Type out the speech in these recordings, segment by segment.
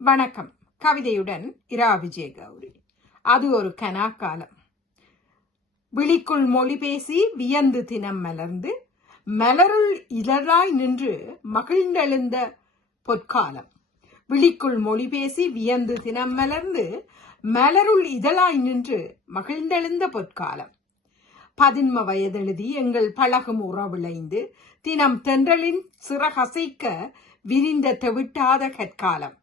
வணக்கம். கவிதையுடன் இரா விஜய கௌரி அது ஒரு கனாக்காலம் விழிக்குள் மொழி பேசி வியந்து தினம் மலர்ந்து மலருள் இதழாய் நின்று மகிழ்ந்தெழுந்த பொற்காலம். விழிக்குள் மொழி பேசி வியந்து தினம் மலர்ந்து மலருள் இதழாய் நின்று மகிழ்ந்தெழுந்த பொற்காலம். பதின்ம வயதெழுதி எங்கள் பழகும் உறவிளைந்து தினம் தென்றலின் சிறகசைக்க விரிந்த தெவிட்டாத கற்காலம்.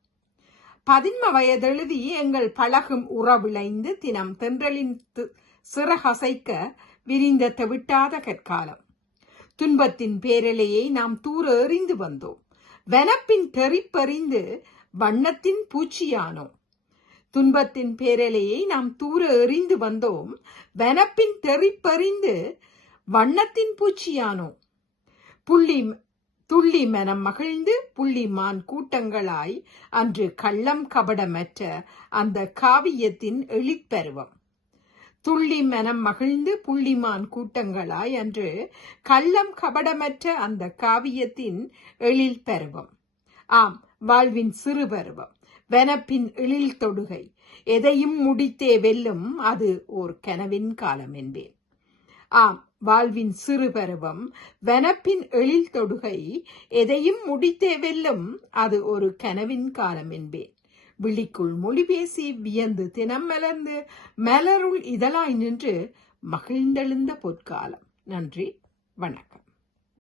பதின்ம வயதெழுதி எங்கள் பழகும் உறவிளைந்து தினம் தென்றலின் சிறகசைக்க விரிந்த தெவிட்டாத கற்காலம். துன்பத்தின் பேரலையை நாம் தூர எறிந்து வந்தோம். வெனப்பின் தெறிப்பறிந்து வண்ணத்தின் பூச்சியானோம். துன்பத்தின் பேரலையை நாம் தூர எறிந்து வந்தோம். வெனப்பின் தெறிப்பறிந்து வண்ணத்தின் பூச்சியானோம். புள்ளி துள்ளி மனம் மகிழ்ந்து புள்ளிமான் கூட்டங்களாய் அன்று கள்ளம் கபடமற்ற அந்த காவியத்தின் எழிற்பருவம் துள்ளி மனம் மகிழ்ந்து புள்ளிமான் கூட்டங்களாய் அன்று கள்ளம் கபடமற்ற அந்த காவியத்தின் எழில் பருவம். ஆம் வாழ்வின் சிறு பருவம். வெனப்பின் எழில் தொடுகை. எதையும் முடித்தே வெல்லும் அது ஓர் கனவின் காலம் என்பேன் ஆம் வாழ்வின் சிறு பருவம். வனப்பின் எழில் தொடுகை எதையும் முடித்தே வெல்லும் அது ஒரு கனவின் காலம் என்பேன். விழிக்குள் மொழி பேசி வியந்து தினம் மலர்ந்து மலருள் இதழாய் நின்று மகிழ்ந்தெழுந்த பொற்காலம். நன்றி வணக்கம்.